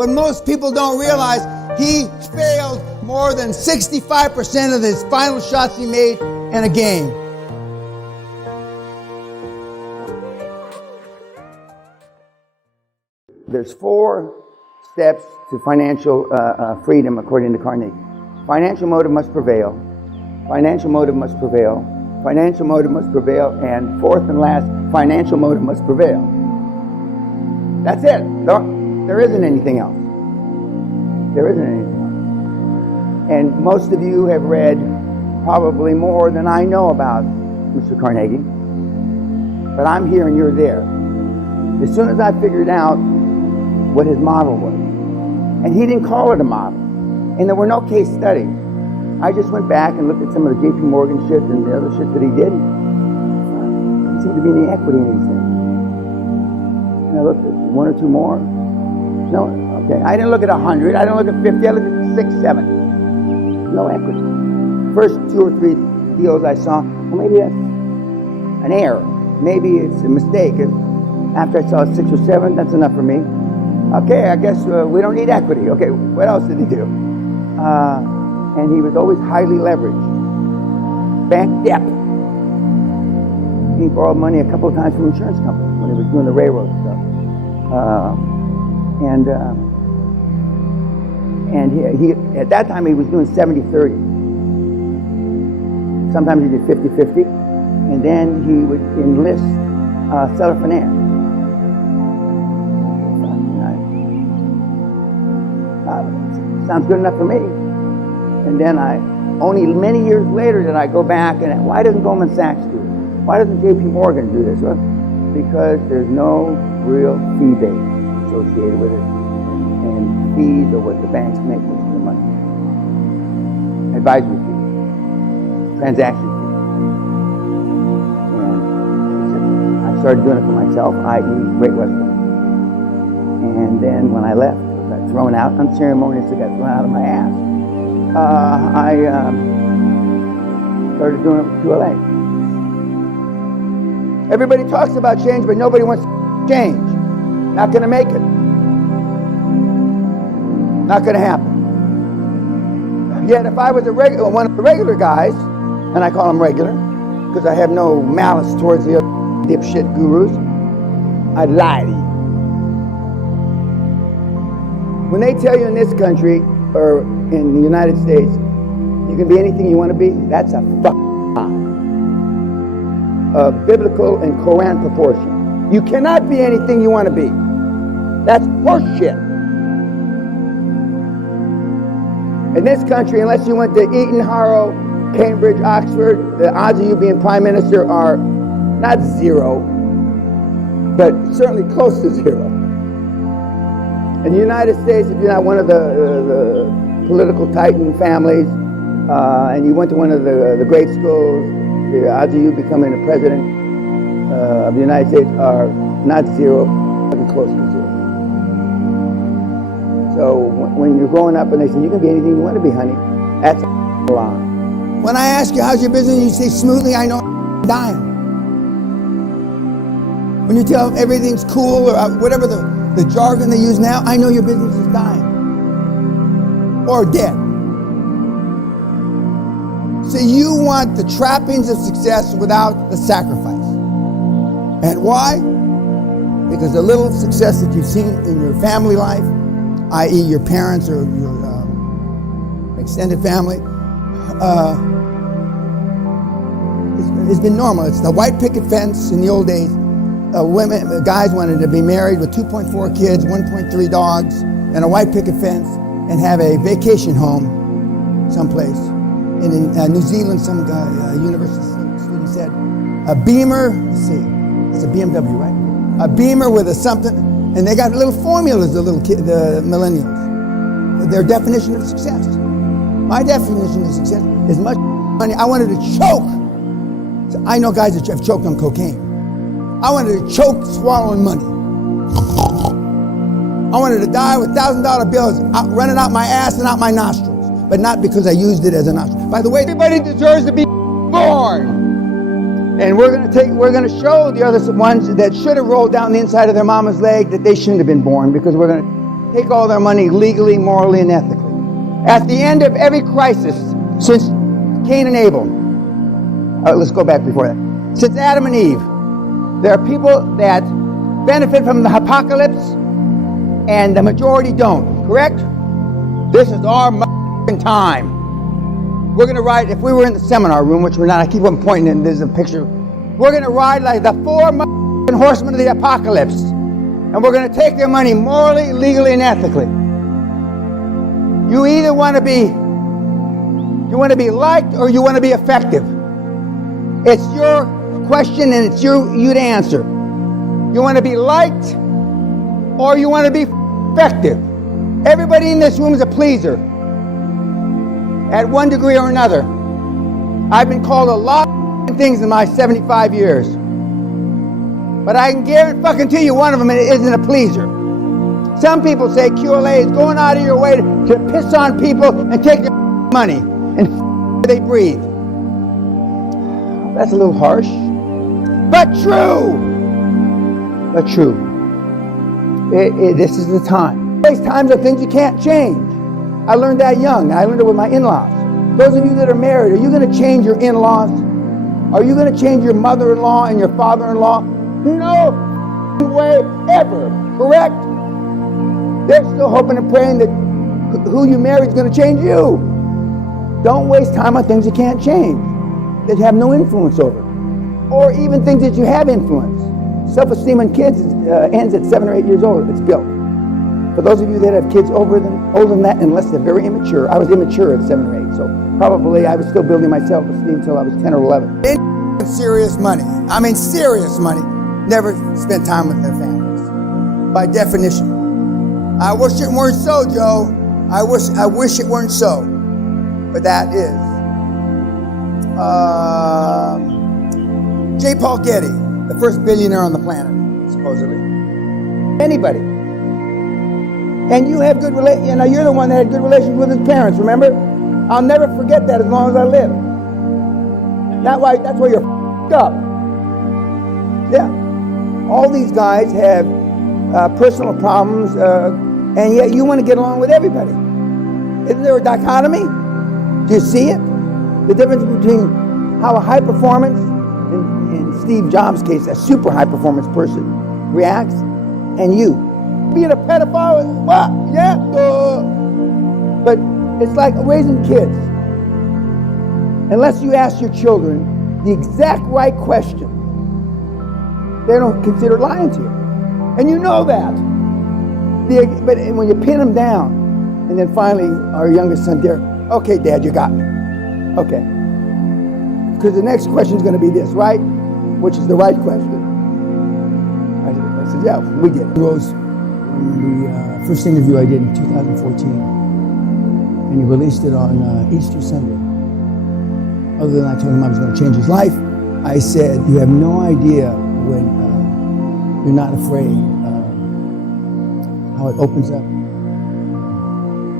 What most people don't realize, he failed more than 65% of his final shots he made in a game. There's 4 steps to financial freedom according to Carnegie. Financial motive must prevail. Financial motive must prevail. Financial motive must prevail. And fourth and last, financial motive must prevail. That's it. There isn't anything else. There isn't anything else. And most of you have read probably more than I know about Mr. Carnegie. But I'm here and you're there. As soon as I figured out what his model was, and he didn't call it a model, and there were no case studies. I just went back and looked at some of the J.P. Morgan shit and the other shit that he did. There seemed to be any equity in these things. And I looked at 1 or 2 more. No, okay. I didn't look at 100. I didn't look at 50. I looked at 6, 7. No equity. First 2 or 3 deals I saw, well, maybe that's an error. Maybe it's a mistake. And after I saw 6 or 7, that's enough for me. Okay, I guess we don't need equity. Okay, what else did he do? And he was always highly leveraged. Bank debt. He borrowed money a couple of times from insurance companies when he was doing the railroad stuff. And he at that time he was doing 70-30. Sometimes he did 50-50. And then he would enlist seller finance. Sounds good enough for me. And then only many years later did I go back and why doesn't Goldman Sachs do this? Why doesn't J.P. Morgan do this? Well, because there's no real fee base associated with it. And fees are what the banks make most of the money. Advisory fees. Transaction fees. And I started doing it for myself, i.e. Great Western. And then when I left, I got thrown out, unceremoniously got thrown out of my ass. I started doing it with QLA. Everybody talks about change, but nobody wants to change. Not going to make it. Not going to happen. Yet if I was one of the regular guys, and I call them regular, because I have no malice towards the other dipshit gurus, I'd lie to you. When they tell you in this country, or in the United States, you can be anything you want to be, that's a fucking lie. Biblical and Quran proportion. You cannot be anything you want to be. That's horseshit. In this country, unless you went to Eton, Harrow, Cambridge, Oxford, the odds of you being prime minister are not 0, but certainly close to 0. In the United States, if you're not one of the political titan families, and you went to one of the great schools, the odds of you becoming the president of the United States are not 0, but close to 0. So when you're growing up and they say, you can be anything you want to be, honey, that's a lie. When I ask you, how's your business, you say, smoothly, I know I'm dying. When you tell them everything's cool, or whatever the jargon they use now, I know your business is dying. Or dead. So you want the trappings of success without the sacrifice. And why? Because the little success that you've seen in your family life, i.e. your parents or your extended family, it's been normal. It's the white picket fence in the old days. Guys wanted to be married with 2.4 kids, 1.3 dogs, and a white picket fence, and have a vacation home someplace. And in New Zealand, some guy, university student said, a Beamer, let's see, it's a BMW, right? A Beamer with a something, and they got little formulas, the millennials. Their definition of success. My definition of success is much money. I wanted to choke. So I know guys that have choked on cocaine. I wanted to choke swallowing money. I wanted to die with $1,000 bills running out my ass and out my nostrils, but not because I used it as a nostril. By the way, everybody deserves to be born. And we're going to show the other ones that should have rolled down the inside of their mama's leg that they shouldn't have been born, because we're going to take all their money legally, morally, and ethically. At the end of every crisis, since Cain and Abel, let's go back before that. Since Adam and Eve, there are people that benefit from the apocalypse and the majority don't, correct? This is our time. We're going to ride, if we were in the seminar room, which we're not, I keep on pointing and there's a picture. We're going to ride like the 4 horsemen of the apocalypse. And we're going to take their money morally, legally, and ethically. You either want to be liked or you want to be effective. It's your question and it's you to answer. You want to be liked or you want to be effective. Everybody in this room is a pleaser at one degree or another. I've been called a lot of things in my 75 years. But I can guarantee you one of them isn't a pleaser. Some people say QLA is going out of your way to piss on people and take their money and they breathe. That's a little harsh, but true. But true. This is the time. These times are things you can't change. I learned that young. I learned it with my in-laws. Those of you that are married, are you going to change your in-laws? Are you going to change your mother-in-law and your father-in-law? No way ever, correct? They're still hoping and praying that who you marry is going to change you. Don't waste time on things you can't change, that you have no influence over. Or even things that you have influence. Self-esteem in kids ends at 7 or 8 years old. It's built. For those of you that have kids older than that, unless they're very immature, I was immature at 7 or 8, so probably I was still building my self-esteem until I was 10 or 11. Serious money. I mean serious money. Never spent time with their families. By definition. I wish it weren't so, Joe. I wish it weren't so. But that is. J. Paul Getty, the first billionaire on the planet, supposedly. Anybody. And you have good relations. You're the one that had good relations with his parents, remember? I'll never forget that as long as I live. That's why you're f***ed up. Yeah. All these guys have personal problems, and yet you want to get along with everybody. Isn't there a dichotomy? Do you see it? The difference between how a high performance, in Steve Jobs' case, a super high performance person reacts, and you. Being a pedophile, what? Yeah. But it's like raising kids. Unless you ask your children the exact right question, they don't consider lying to you. And you know that. But when you pin them down, and then finally our youngest son, Derek, okay, Dad, you got me. Okay. Because the next question is going to be this, right? Which is the right question. I said, yeah, we get it. Rose, the first interview I did in 2014, and he released it on Easter Sunday. Other than I told him I was going to change his life, I said, you have no idea when you're not afraid how it opens up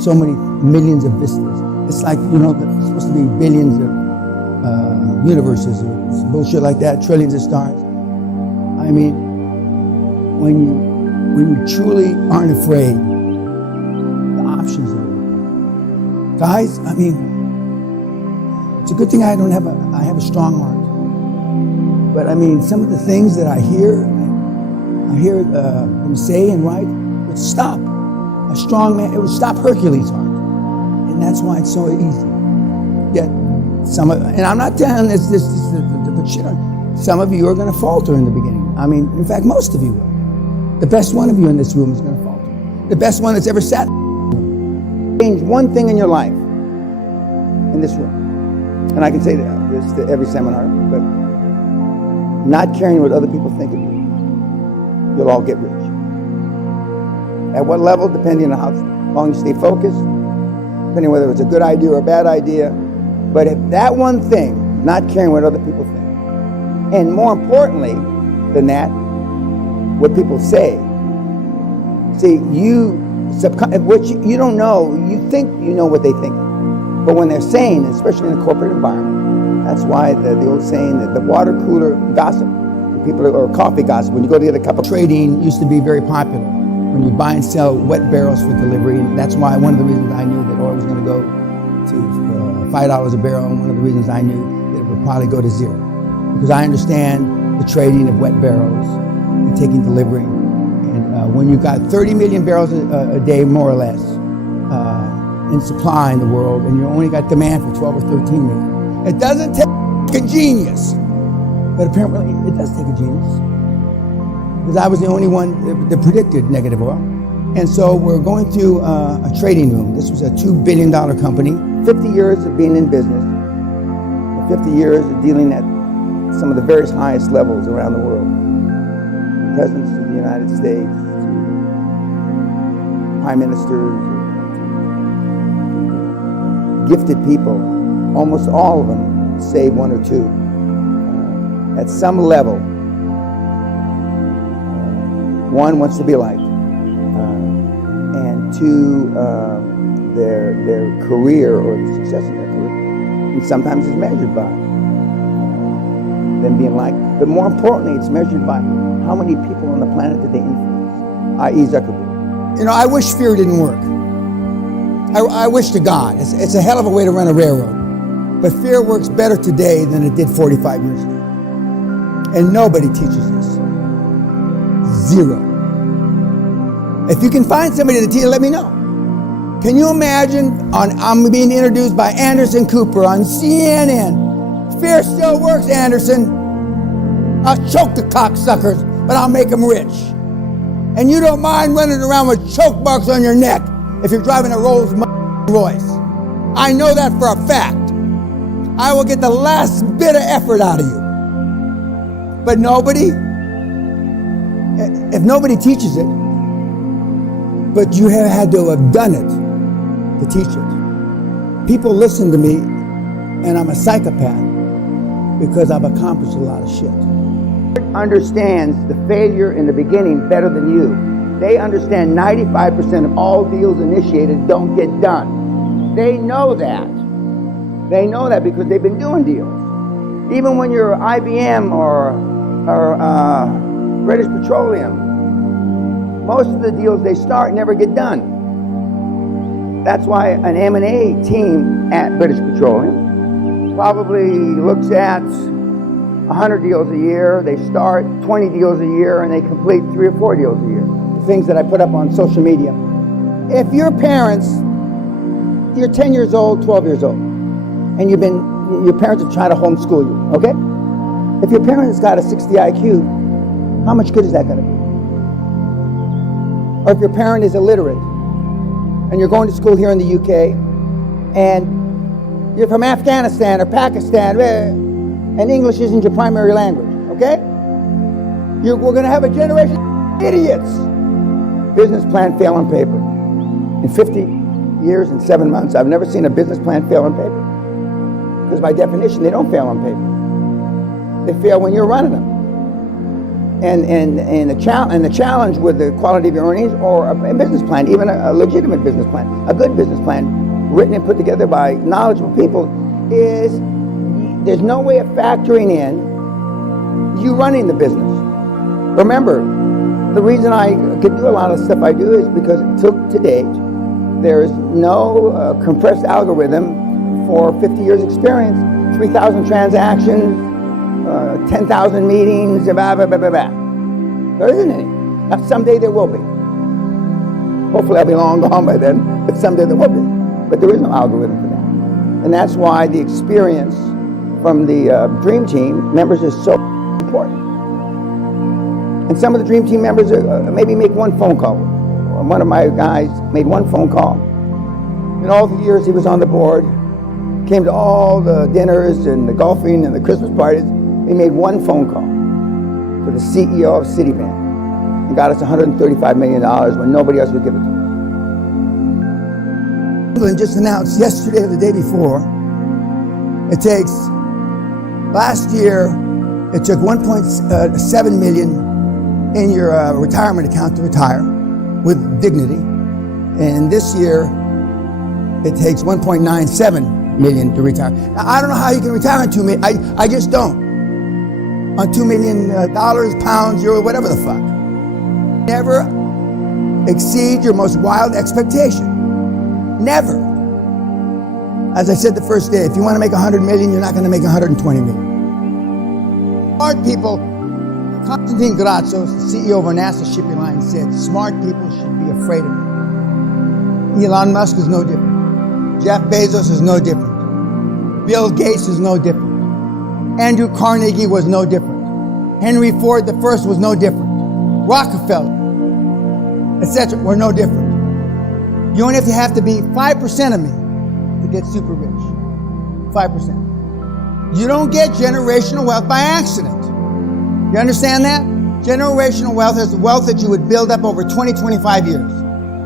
so many millions of vistas. It's like, there's supposed to be billions of universes or bullshit like that, trillions of stars. I mean, when you truly aren't afraid, the options are there. Guys, I mean, it's a good thing I have a strong heart. But I mean, some of the things that I hear him say and write would stop a strong man. It would stop Hercules' heart, and that's why it's so easy. Yet and I'm not telling this to put shit on. Some of you are going to falter in the beginning. I mean, in fact, most of you will. The best one of you in this room is going to falter. The best one that's ever sat. Change one thing in your life in this room, and I can say this to every seminar, but not caring what other people think of you, you'll all get rich. At what level, depending on how long you stay focused, depending on whether it's a good idea or a bad idea. But if that one thing, not caring what other people think, and more importantly than that, what people say. See, what you don't know, you think you know what they think. But when they're saying, especially in a corporate environment, that's why the old saying that the water cooler gossip, or coffee gossip, when you go to get a cup of trading used to be very popular. when you buy and sell wet barrels for delivery. And that's why one of the reasons I knew that oil was going to go to $5 a barrel, and one of the reasons I knew that it would probably go to zero. Because I understand the trading of wet barrels and taking delivery. And when you've got 30 million barrels a day, more or less, in supply in the world, and you only got demand for 12 or 13 million, it doesn't take a genius. But apparently it does take a genius. Because I was the only one that predicted negative oil. And so we're going to a trading room. This was a $2 billion company, 50 years of being in business, 50 years of dealing at some of the various highest levels around the world. From presidents of the United States, to prime ministers, gifted people, almost all of them, save one or two, at some level, one wants to be liked, and two, their career or the success of their career, and sometimes is measured by them being liked, but more importantly, it's measured by how many people on the planet did they influence, i.e. Zuckerberg. You know, I wish fear didn't work. I wish to God. It's a hell of a way to run a railroad, but fear works better today than it did 45 years ago. And nobody teaches this. Zero. If you can find somebody to teach, let me know. Can you imagine I'm being introduced by Anderson Cooper on CNN. Fear still works, Anderson. I'll choke the cocksuckers, but I'll make them rich. And you don't mind running around with choke marks on your neck if you're driving a Rolls Royce. I know that for a fact. I will get the last bit of effort out of you. But nobody, if nobody teaches it, but you have had to have done it to teach it. People listen to me, and I'm a psychopath because I've accomplished a lot of shit. Understands the failure in the beginning better than you. They understand 95% of all deals initiated don't get done. They know that. They know that because they've been doing deals. Even when you're IBM or British Petroleum, most of the deals they start never get done. That's why an M&A team at British Petroleum probably looks at 100 deals a year. They start 20 deals a year and they complete 3 or 4 deals a year. The things that I put up on social media. If your parents, you're 10 years old, 12 years old, and your parents have tried to homeschool you, okay? If your parents got a 60 IQ, how much good is that going to be? Or if your parent is illiterate, and you're going to school here in the UK, and you're from Afghanistan or Pakistan, and English isn't your primary language, okay? We're going to have a generation of idiots. Business plan fail on paper. In 50 years and 7 months, I've never seen a business plan fail on paper. Because by definition, they don't fail on paper. They fail when you're running them. And the challenge with the quality of your earnings or a business plan, even a legitimate business plan, a good business plan, written and put together by knowledgeable people, is there's no way of factoring in you running the business. Remember, the reason I could do a lot of the stuff I do is because to date, there's no compressed algorithm for 50 years experience, 3,000 transactions, 10,000 meetings, blah, blah, blah, blah, blah. There isn't any. Now, someday there will be. Hopefully I'll be long gone by then, but someday there will be. But there is no algorithm for that. And that's why the experience from the Dream Team members is so important. And some of the Dream Team members maybe make one phone call. One of my guys made one phone call. In all the years he was on the board, came to all the dinners and the golfing and the Christmas parties, he made one phone call to the CEO of Citibank and got us $135 million when nobody else would give it to us. England just announced yesterday or the day before, last year, it took 1.7 million in your retirement account to retire with dignity. And this year, it takes 1.97 million to retire. Now, I don't know how you can retire on 2 million. I just don't. On $2 million, pounds, euro, whatever the fuck. Never exceed your most wild expectation. Never. As I said the first day, if you want to make 100 million, you're not going to make 120 million. Smart people, Konstantin Gratsos, the CEO of our NASA shipping line, said smart people should be afraid of it. Elon Musk is no different. Jeff Bezos is no different. Bill Gates is no different. Andrew Carnegie was no different. Henry Ford I was no different. Rockefeller, etc. were no different. You only have to be 5% of me to get super rich. 5%. You don't get generational wealth by accident. You understand that? Generational wealth is the wealth that you would build up over 20, 25 years.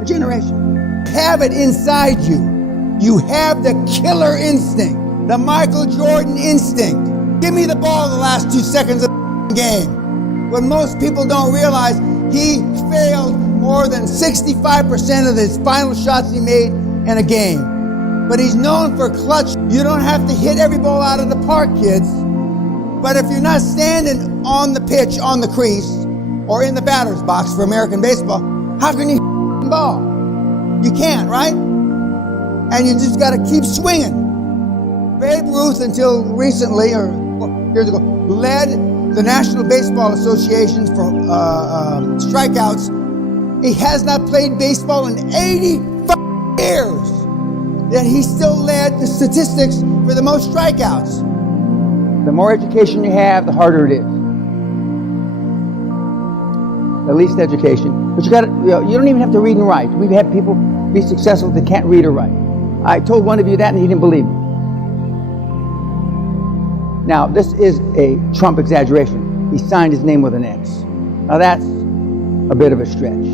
A generation. You have it inside you. You have the killer instinct, the Michael Jordan instinct. Give me the ball the last 2 seconds of the game. What most people don't realize, he failed more than 65% of his final shots he made in a game. But he's known for clutch. You don't have to hit every ball out of the park, kids. But if you're not standing on the pitch, on the crease, or in the batter's box for American baseball, how can you hit the ball? You can't, right? And you just got to keep swinging. Babe Ruth, until recently, or years ago, led the National Baseball Association for strikeouts. He has not played baseball in 80 years. Yet he still led the statistics for the most strikeouts. The more education you have, the harder it is. The least education. But you don't even have to read and write. We've had people be successful that can't read or write. I told one of you that and he didn't believe me. Now, this is a Trump exaggeration. He signed his name with an X. Now that's a bit of a stretch,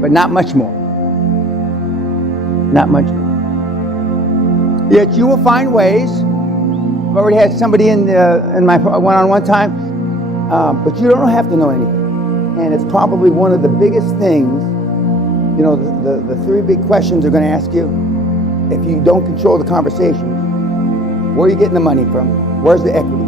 but not much more. Not much more. Yet you will find ways. I've already had somebody in my one-on-one time, but you don't have to know anything. And it's probably one of the biggest things, you know, the three big questions they're going to ask you if you don't control the conversation. Where are you getting the money from? Where's the equity?